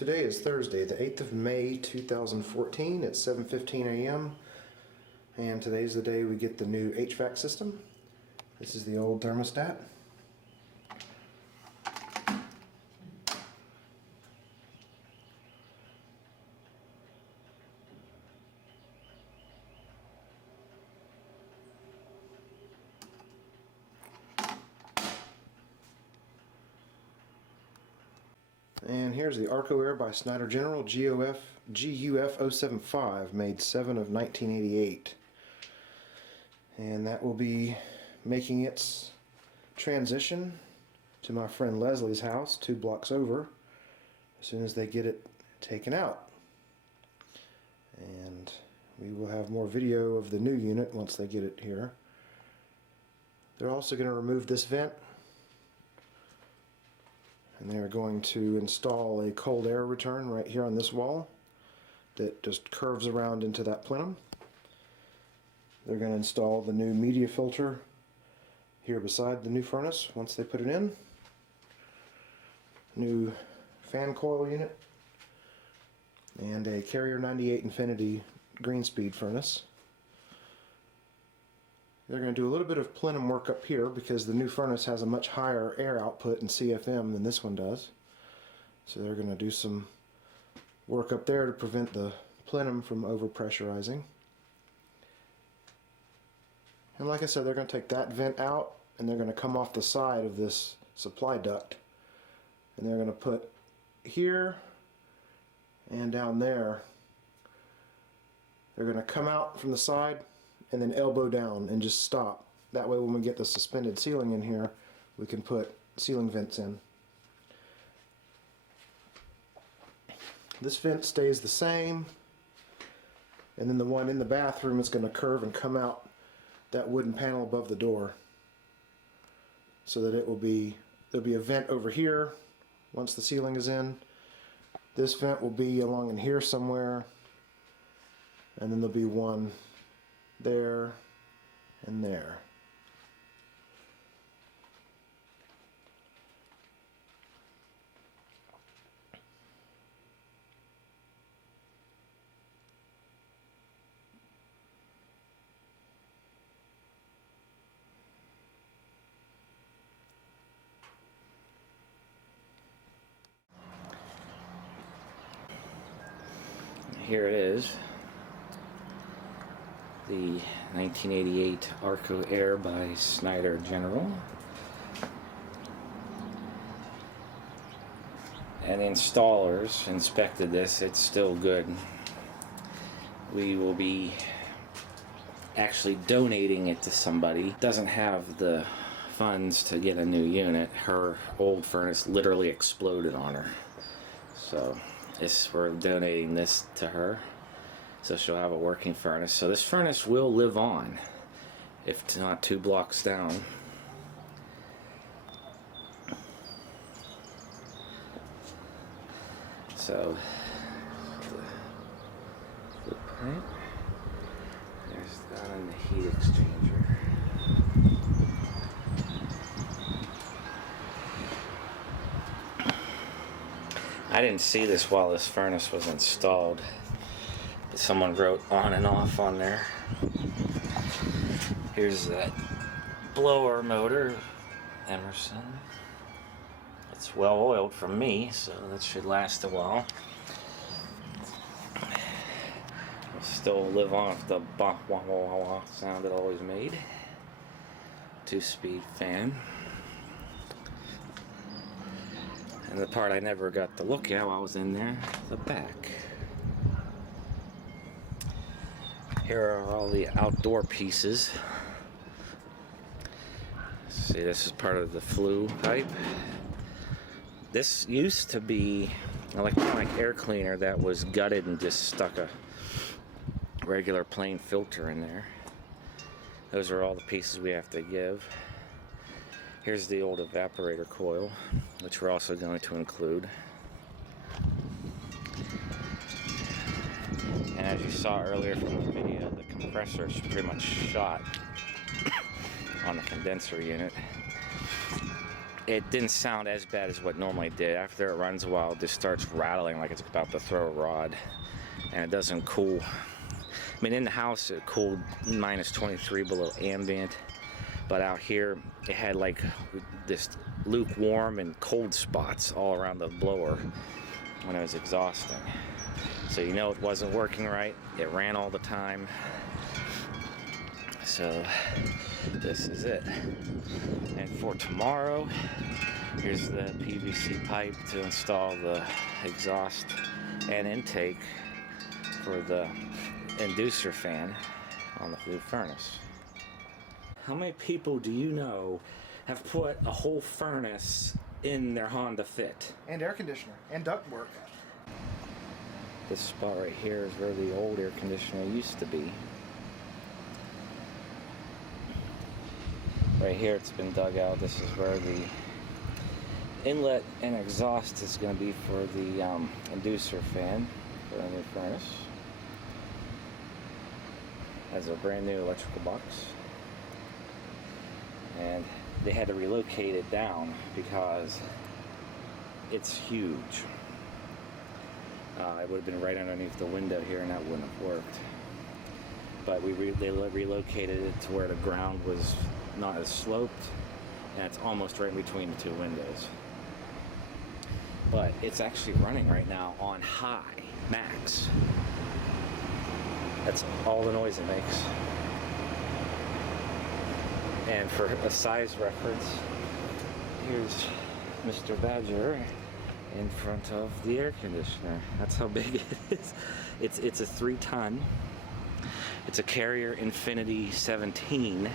Today is Thursday, the 8th of May, 2014. It's 7:15 a.m. and today's the day we get the new HVAC system. This is the old thermostat. And here's the Arco Air by Snyder General GUF 075, made 7 of 1988. And that will be making its transition to my friend Leslie's house 2 blocks over as soon as they get it taken out. And we will have more video of the new unit once they get it here. They're also going to remove this vent, and they're going to install a cold air return right here on this wall that just curves around into that plenum. They're going to install the new media filter here beside the new furnace once they put it in. New fan coil unit and a Carrier 98 Infinity Greenspeed furnace. They're going to do a little bit of plenum work up here because the new furnace has a much higher air output in CFM than this one does. So they're going to do some work up there to prevent the plenum from overpressurizing. And like I said, they're going to take that vent out and they're going to come off the side of this supply duct. And they're going to put here and down there. They're going to come out from the side and then elbow down and just stop. That way when we get the suspended ceiling in here, we can put ceiling vents in. This vent stays the same, and then the one in the bathroom is going to curve and come out that wooden panel above the door, so that there'll be a vent over here once the ceiling is in. This vent will be along in here somewhere, and then there'll be one there and there. Here it is. The 1988 Arco Air by Snyder General. And the installers inspected this. It's still good. We will be actually donating it to somebody. Doesn't have the funds to get a new unit. Her old furnace literally exploded on her. So we're donating this to her, so she'll have a working furnace. So this furnace will live on, if it's not 2 blocks down. So the footprint, there's that in the heat exchanger. I didn't see this while this furnace was installed. Someone wrote on and off on there. Here's that blower motor, Emerson. It's well oiled from me, so that should last a while. It'll still live on with the wah wah wah wah sound it always made. 2-speed fan. And the part I never got to look at while I was in there, the back. Here are all the outdoor pieces. See, this is part of the flue pipe. This used to be an electronic air cleaner that was gutted and just stuck a regular plain filter in there. Those are all the pieces we have to give. Here's the old evaporator coil, which we're also going to include. And as you saw earlier from the video, the compressor is pretty much shot on the condenser unit. it didn't sound as bad as what normally did. After it runs a while, it just starts rattling like it's about to throw a rod, and it doesn't cool. I mean, in the house it cooled minus 23 below ambient, but out here it had like this lukewarm and cold spots all around the blower when it was exhausting. So you know it wasn't working right. It ran all the time. So this is it. And for tomorrow, here's the PVC pipe to install the exhaust and intake for the inducer fan on the food furnace. How many people do you know have put a whole furnace in their Honda Fit? And air conditioner and ductwork. This spot right here is where the old air conditioner used to be. Right here it's been dug out. This is where the inlet and exhaust is going to be for the inducer fan for the new furnace. Has a brand new electrical box. And they had to relocate it down because it's huge. It would have been right underneath the window here and that wouldn't have worked. But they relocated it to where the ground was not as sloped, and it's almost right between the two windows. But it's actually running right now on high, max. That's all the noise it makes. And for a size reference, here's Mr. Badger in front of the air conditioner. That's how big it is. It's a 3-ton. It's a Carrier Infinity 17.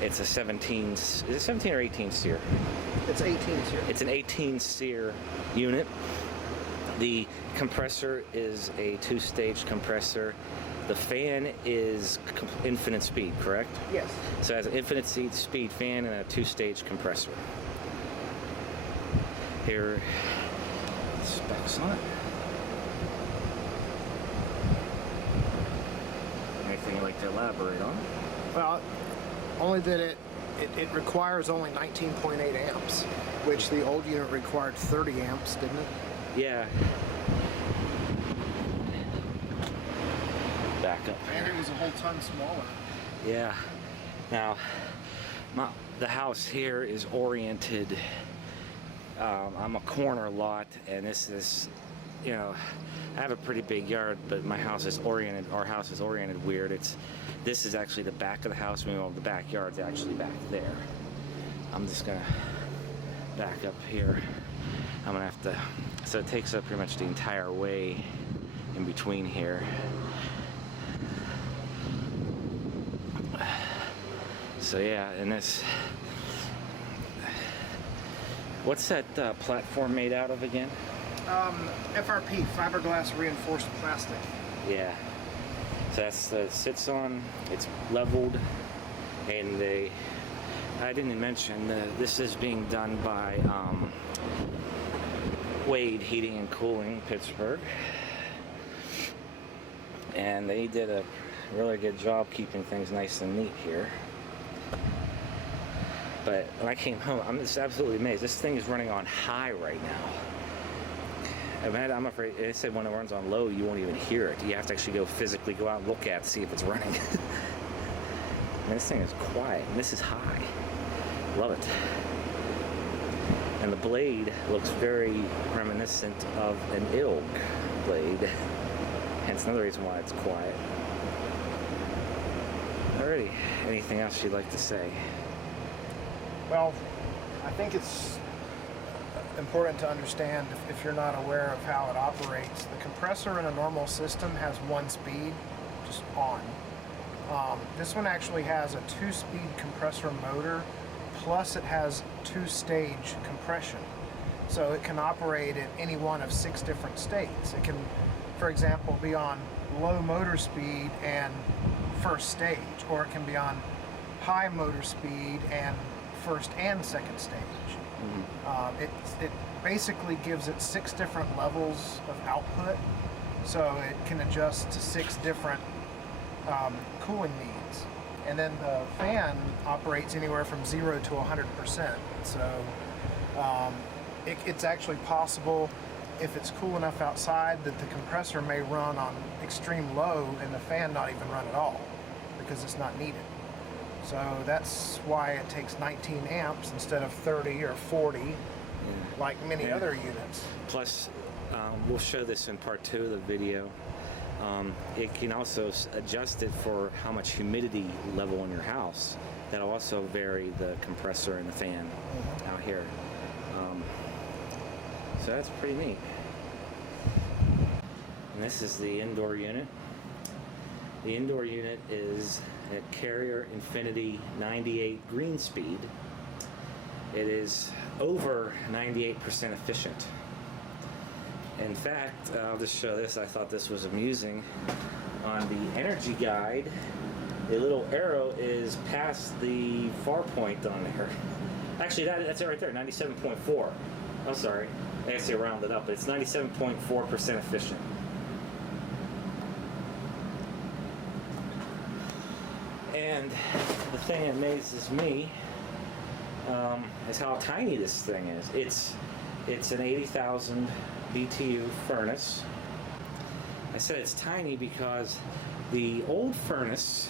It's a 17. Is it 17 or 18 SEER? It's 18 SEER. It's an 18 SEER unit. The compressor is a 2-stage compressor. The fan is infinite speed, correct? Yes. So it has an infinite speed fan and a 2-stage compressor. Here, specs on it. Anything you'd like to elaborate on? Well, only that it requires only 19.8 amps, which the old unit required 30 amps, didn't it? Yeah. Back up. And it was a whole ton smaller. Yeah. Now, the house here is oriented. I'm a corner lot, and this is, you know, I have a pretty big yard, but my house is oriented. Our house is oriented weird. This is actually the back of the house. Meanwhile, the backyard's actually back there. I'm just gonna back up here. I'm gonna have to. So it takes up pretty much the entire way in between here. So yeah, and this. What's that platform made out of again? FRP, fiberglass reinforced plastic. Yeah. So that's it sits on. It's leveled, and I didn't mention this is being done by Wade Heating and Cooling, Pittsburgh, and they did a really good job keeping things nice and neat here. But when I came home, I'm just absolutely amazed. This thing is running on high right now. Man, I'm afraid, they said when it runs on low, you won't even hear it. You have to actually physically go out and look at it, see if it's running. And this thing is quiet, and this is high. Love it. And the blade looks very reminiscent of an ILG blade. Hence another reason why it's quiet. Alrighty, anything else you'd like to say? Well, I think it's important to understand, if you're not aware of how it operates, the compressor in a normal system has one speed, just on. This one actually has a 2-speed compressor motor, plus it has 2-stage compression. So it can operate at any one of 6 different states. It can, for example, be on low motor speed and first stage, or it can be on high motor speed and first and second stage. Mm-hmm. It basically gives it 6 different levels of output, so it can adjust to 6 different cooling needs. and then the fan operates anywhere from 0 to 100%. So it's actually possible, if it's cool enough outside, that the compressor may run on extreme low and the fan not even run at all because it's not needed. So that's why it takes 19 amps instead of 30 or 40 like many other units. Plus, we'll show this in part 2 of the video. It can also adjust it for how much humidity level in your house. That'll also vary the compressor and the fan out here. So that's pretty neat. And this is the indoor unit. The indoor unit is a Carrier Infinity 98 Greenspeed. It is over 98% efficient. In fact, I'll just show this. I thought this was amusing. On the energy guide, a little arrow is past the far point on there. Actually, that's it right there, 97.4. I'm sorry, I guess they rounded up, but it's 97.4% efficient. And the thing that amazes me is how tiny this thing is. It's an 80,000 BTU furnace. I said it's tiny because the old furnace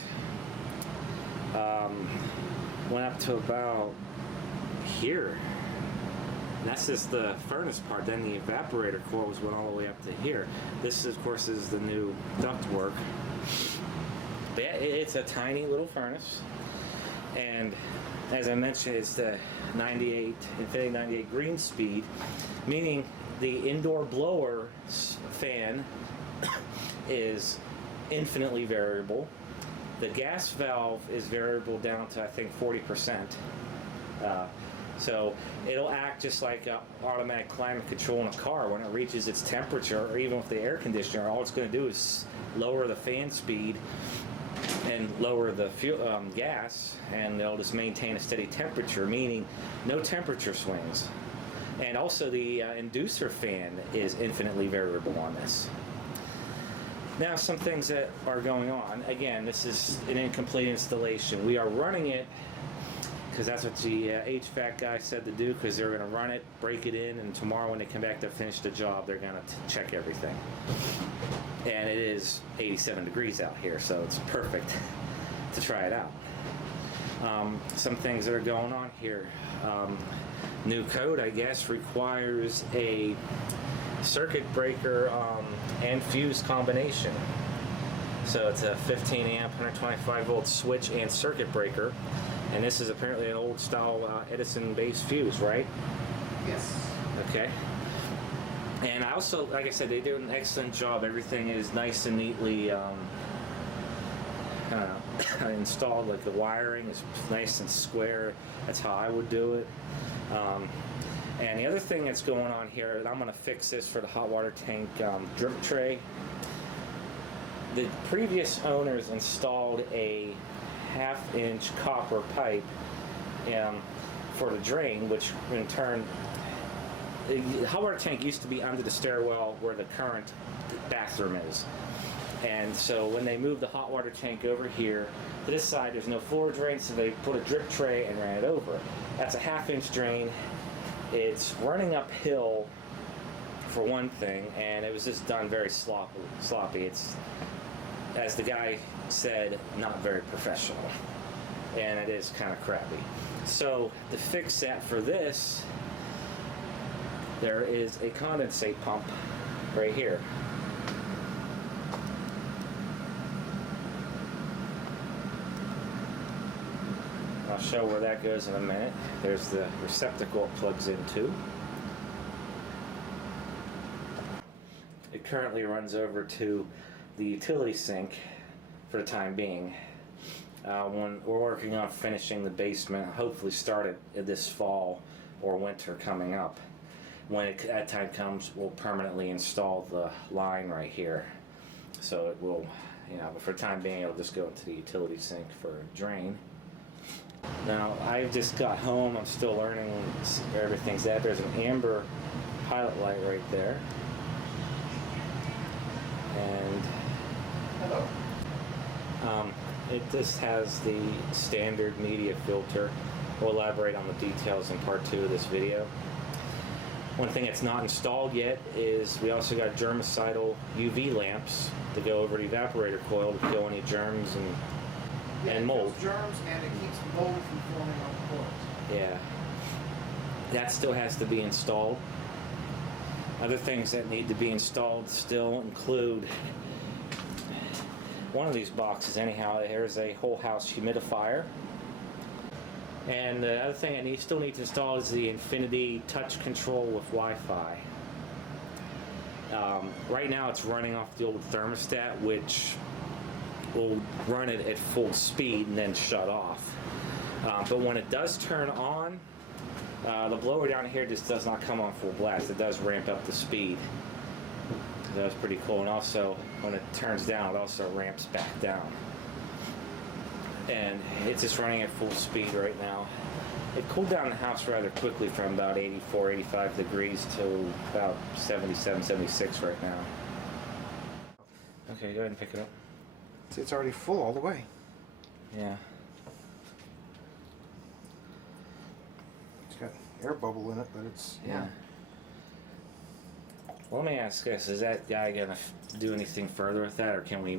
went up to about here. And that's just the furnace part. Then the evaporator coils went all the way up to here. This, of course, is the new ductwork. But yeah, it's a tiny little furnace. And as I mentioned, it's the Infinity 98 Greenspeed, meaning the indoor blower fan is infinitely variable. The gas valve is variable down to, I think, 40%. So it'll act just like automatic climate control in a car. When it reaches its temperature, or even with the air conditioner, all it's going to do is lower the fan speed and lower the fuel, gas, and they'll just maintain a steady temperature, meaning no temperature swings. And also the inducer fan is infinitely variable on this. Now, some things that are going on. Again, this is an incomplete installation. We are running it because that's what the HVAC guy said to do, because they're going to run it, break it in, and tomorrow when they come back to finish the job, they're going to check everything. And it is 87 degrees out here, so it's perfect to try it out. Some things that are going on here. New code, I guess, requires a circuit breaker and fuse combination. So it's a 15 amp, 125 volt switch and circuit breaker. And this is apparently an old style Edison based fuse, right? Yes. Okay. And I also, like I said, they do an excellent job. Everything is nice and neatly installed. Like the wiring is nice and square. That's how I would do it. And the other thing that's going on here, and I'm going to fix this for the hot water tank drip tray. The previous owners installed a 1/2 inch copper pipe for the drain, which in turn, the hot water tank used to be under the stairwell where the current bathroom is. And so when they moved the hot water tank over here to this side, there's no floor drain, so they put a drip tray and ran it over. That's a 1/2 inch drain. It's running uphill for one thing, and it was just done very sloppy. It's, as the guy said, not very professional, and it is kind of crappy. So to fix that for this, there is a condensate pump right here. I'll show where that goes in a minute. There's the receptacle it plugs into. It currently runs over to the utility sink for the time being. When we're working on finishing the basement, hopefully start it this fall or winter coming up. When that time comes, we'll permanently install the line right here. So it will, but for the time being, it'll just go into the utility sink for a drain. Now, I've just got home. I'm still learning where everything's at. There's an amber pilot light right there. And hello. It just has the standard media filter. We'll elaborate on the details in part 2 of this video. One thing that's not installed yet is we also got germicidal UV lamps to go over the evaporator coil to kill any germs and mold. It kills germs and it keeps mold from forming on the coils. Yeah. That still has to be installed. Other things that need to be installed still include one of these boxes anyhow. There's a whole house humidifier. And the other thing that still needs to install is the Infinity touch control with Wi-Fi. Right now it's running off the old thermostat, which will run it at full speed and then shut off. But when it does turn on, the blower down here just does not come on full blast. It does ramp up the speed. That was pretty cool. And also, when it turns down, it also ramps back down. And it's just running at full speed right now. It cooled down the house rather quickly from about 84, 85 degrees to about 77, 76 right now. Okay, go ahead and pick it up. See, it's already full all the way. Yeah. It's got air bubble in it, but it's, yeah. Well, let me ask this, is that guy gonna do anything further with that, or can we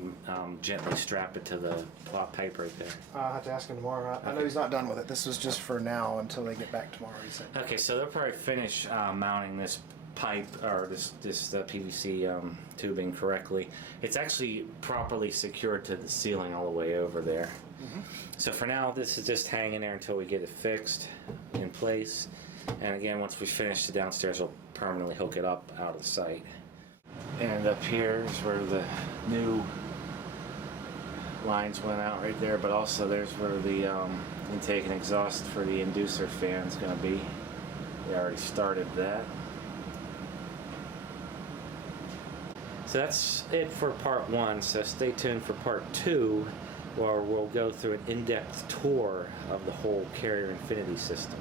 gently strap it to the plot pipe right there? I'll have to ask him tomorrow. I know he's not done with it. This was just for now until they get back tomorrow, he said. Okay, so they'll probably finish mounting this pipe, or this PVC tubing correctly. It's actually properly secured to the ceiling all the way over there. So for now, this is just hanging there until we get it fixed in place. And again, once we finish the downstairs, we'll permanently hook it up out of sight. And up here is where the new lines went out right there, but also there's where the intake and exhaust for the inducer fan is going to be. We already started that. So that's it for part 1, so stay tuned for part 2, where we'll go through an in-depth tour of the whole Carrier Infinity system.